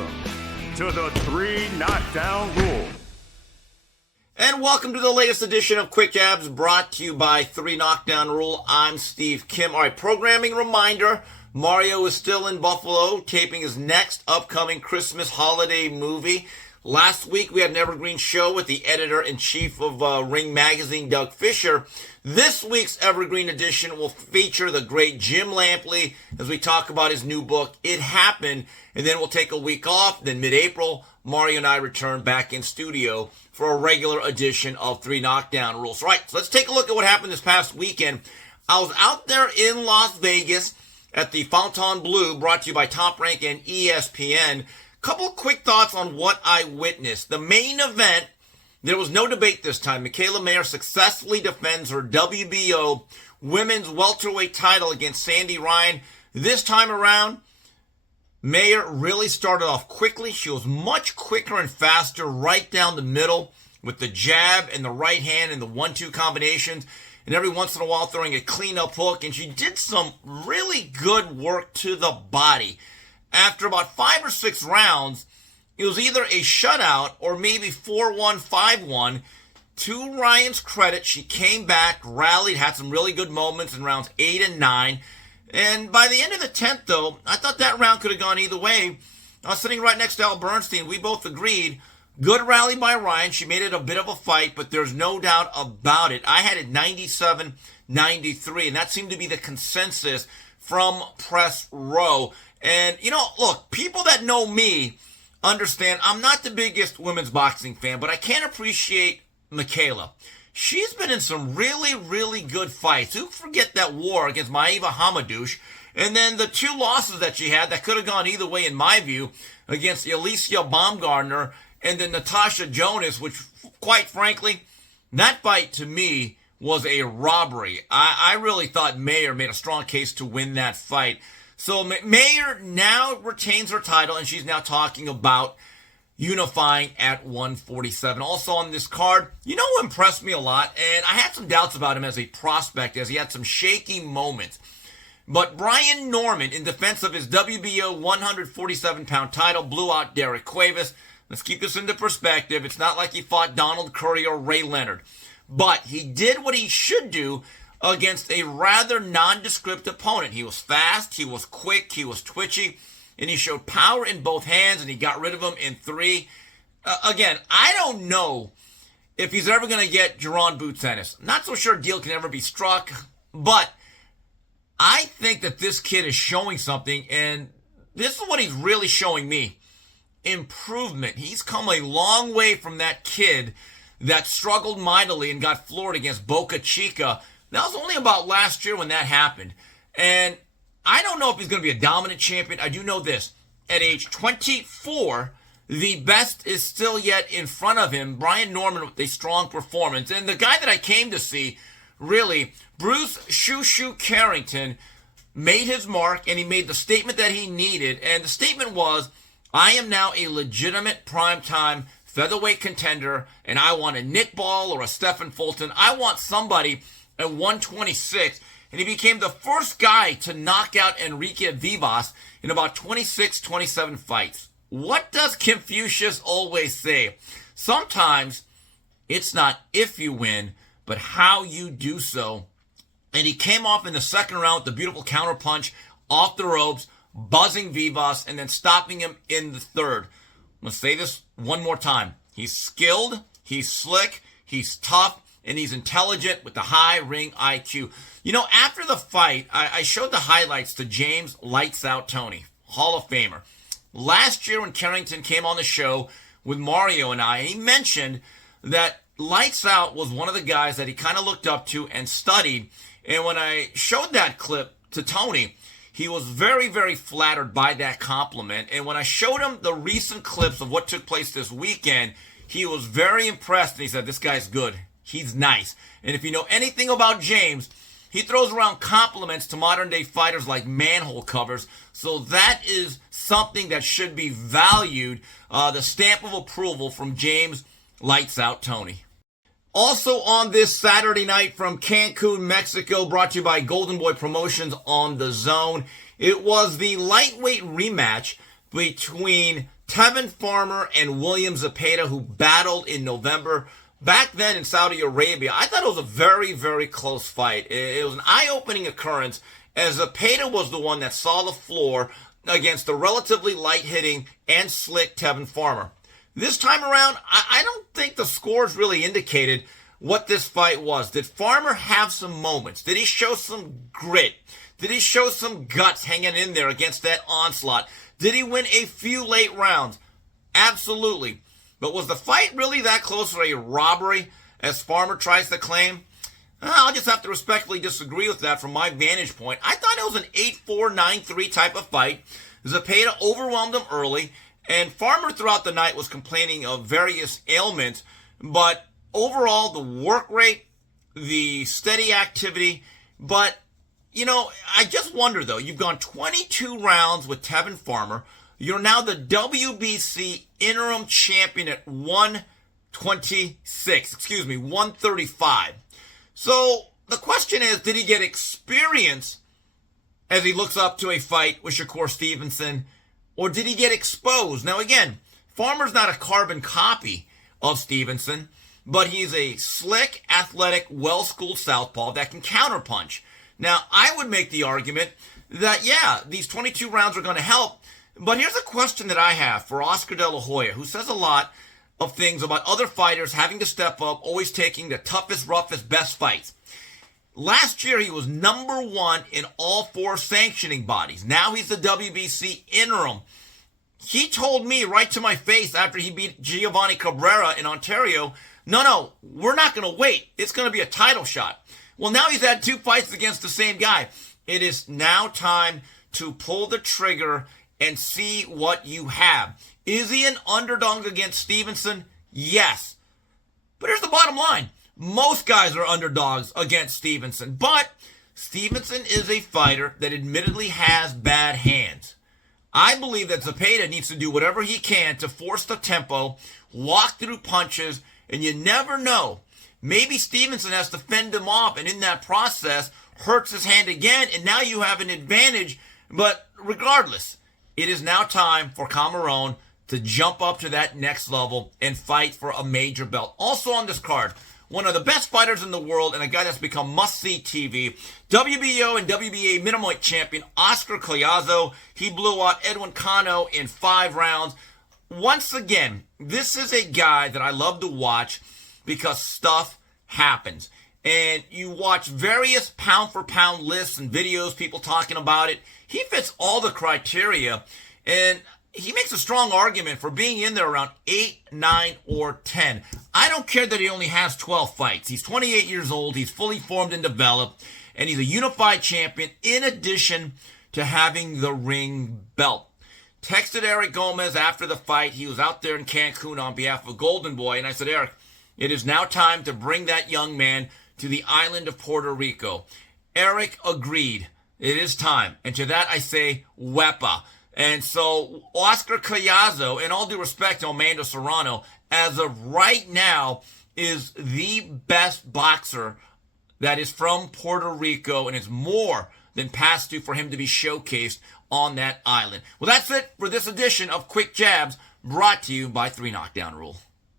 Welcome to the 3 Knockdown Rule. And welcome to the latest edition of Quick Jabs, brought to you by 3 Knockdown Rule. I'm Steve Kim. All right, programming reminder, Mario is still in Buffalo taping his next upcoming Christmas holiday movie. Last week, we had an evergreen show with the editor-in-chief of Ring Magazine, Doug Fisher. This week's evergreen edition will feature the great Jim Lampley as we talk about his new book, It Happened, and then we'll take a week off. Then mid-April, Mario and I return back in studio for a regular edition of 3 Knockdown Rules. Right, so let's take a look at what happened this past weekend. I was out there in Las Vegas at the Fontainebleau, brought to you by Top Rank and ESPN. Couple quick thoughts on what I witnessed. The main event, there was no debate this time. Mikaela Mayer successfully defends her WBO women's welterweight title against Sandy Ryan. This time around, Mayer really started off quickly. She was much quicker and faster right down the middle with the jab and the right hand and the 1-2 combinations, and every once in a while throwing a clean-up hook. And she did some really good work to the body. After about 5 or 6 rounds, it was either a shutout or maybe 4-1, 5-1. To Ryan's credit, she came back, rallied, had some really good moments in rounds 8 and 9. And by the end of the 10th, though, I thought that round could have gone either way. I was sitting right next to Al Bernstein. We both agreed. Good rally by Ryan. She made it a bit of a fight, but there's no doubt about it. I had it 97-93, and that seemed to be the consensus from Press Row. And, you know, look, people that know me understand I'm not the biggest women's boxing fan, but I can appreciate Mikaela. She's been in some really, really good fights. Who forget that war against Maeva Hamadouche? And then the 2 losses that she had that could have gone either way in my view against Alicia Baumgardner and then Natasha Jonas, which, quite frankly, that fight to me was a robbery. I really thought Mayer made a strong case to win that fight. So Mayer now retains her title, and she's now talking about unifying at 147. Also on this card, you know who impressed me a lot? And I had some doubts about him as a prospect, as he had some shaky moments. But Brian Norman, in defense of his WBO 147-pound title, blew out Derek Cuevas. Let's keep this into perspective. It's not like he fought Donald Curry or Ray Leonard. But he did what he should do against a rather nondescript opponent. He was fast, he was quick, he was twitchy, and he showed power in both hands, and he got rid of him in 3. Again, I don't know if he's ever going to get Jaron Boots Ennis. Not so sure a deal can ever be struck, but I think that this kid is showing something, and this is what he's really showing me. Improvement. He's come a long way from that kid that struggled mightily and got floored against Boca Chica. That was only about last year when that happened. And I don't know if he's going to be a dominant champion. I do know this. At age 24, the best is still yet in front of him. Brian Norman with a strong performance. And the guy that I came to see, really, Bruce Shoo Shoo Carrington, made his mark, and he made the statement that he needed. And the statement was, I am now a legitimate primetime featherweight contender, and I want a Nick Ball or a Stephen Fulton. I want somebody at 126, and he became the first guy to knock out Enrique Vivas in about 26, 27 fights. What does Confucius always say? Sometimes it's not if you win, but how you do so. And he came off in the second round with the beautiful counterpunch off the ropes, buzzing Vivas, and then stopping him in the third. I'm going to say this one more time. He's skilled, he's slick, he's tough, and he's intelligent with the high ring IQ. You know, after the fight, I showed the highlights to James Lights Out Tony, Hall of Famer. Last year when Carrington came on the show with Mario and I, he mentioned that Lights Out was one of the guys that he kind of looked up to and studied. And when I showed that clip to Tony, he was very, very flattered by that compliment. And when I showed him the recent clips of what took place this weekend, he was very impressed. And he said, this guy's good. He's nice. And if you know anything about James, he throws around compliments to modern-day fighters like manhole covers. So that is something that should be valued. The stamp of approval from James Lights Out Tony. Also on this Saturday night from Cancun, Mexico, brought to you by Golden Boy Promotions on the Zone, it was the lightweight rematch between Tevin Farmer and William Zepeda, who battled in November. Back then in Saudi Arabia, I thought it was a very, very close fight. It was an eye-opening occurrence as Zapeda was the one that saw the floor against the relatively light-hitting and slick Tevin Farmer. This time around, I don't think the scores really indicated what this fight was. Did Farmer have some moments? Did he show some grit? Did he show some guts hanging in there against that onslaught? Did he win a few late rounds? Absolutely. But was the fight really that close for a robbery, as Farmer tries to claim? I'll just have to respectfully disagree with that from my vantage point. I thought it was an 8-4, 9-3 type of fight. Zepeda overwhelmed him early, and Farmer throughout the night was complaining of various ailments, but overall, the work rate, the steady activity, but, you know, I just wonder, though, you've gone 22 rounds with Tevin Farmer. You're now the WBC interim champion at 135. So the question is, did he get experience as he looks up to a fight with Shakur Stevenson, or did he get exposed? Now, again, Farmer's not a carbon copy of Stevenson, but he's a slick, athletic, well-schooled southpaw that can counterpunch. Now, I would make the argument that, yeah, these 22 rounds are going to help, but here's a question that I have for Oscar De La Hoya, who says a lot of things about other fighters having to step up, always taking the toughest, roughest, best fights. Last year, he was number one in all 4 sanctioning bodies. Now he's the WBC interim. He told me right to my face after he beat Giovanni Cabrera in Ontario, no, we're not going to wait. It's going to be a title shot. Well, now he's had 2 fights against the same guy. It is now time to pull the trigger and see what you have. Is he an underdog against Stevenson? Yes. But here's the bottom line. Most guys are underdogs against Stevenson, but Stevenson is a fighter that admittedly has bad hands. I believe that Zapeda needs to do whatever he can to force the tempo, walk through punches, and you never know. Maybe Stevenson has to fend him off, and in that process, hurts his hand again, and now you have an advantage. But regardless, it is now time for Cameron to jump up to that next level and fight for a major belt. Also on this card, one of the best fighters in the world and a guy that's become must-see TV, WBO and WBA middleweight champion Oscar Collazo. He blew out Edwin Cano in 5 rounds. Once again, this is a guy that I love to watch because stuff happens. And you watch various pound-for-pound lists and videos, people talking about it. He fits all the criteria, and he makes a strong argument for being in there around 8, 9, or 10. I don't care that he only has 12 fights. He's 28 years old. He's fully formed and developed, and he's a unified champion in addition to having the ring belt. Texted Eric Gomez after the fight. He was out there in Cancun on behalf of Golden Boy, and I said, Eric, it is now time to bring that young man to the island of Puerto Rico. Eric agreed. It is time. And to that I say, wepa. And so Oscar Collazo, in all due respect to Amanda Serrano, as of right now, is the best boxer that is from Puerto Rico, and it's more than past due for him to be showcased on that island. Well, that's it for this edition of Quick Jabs, brought to you by 3 Knockdown Rule.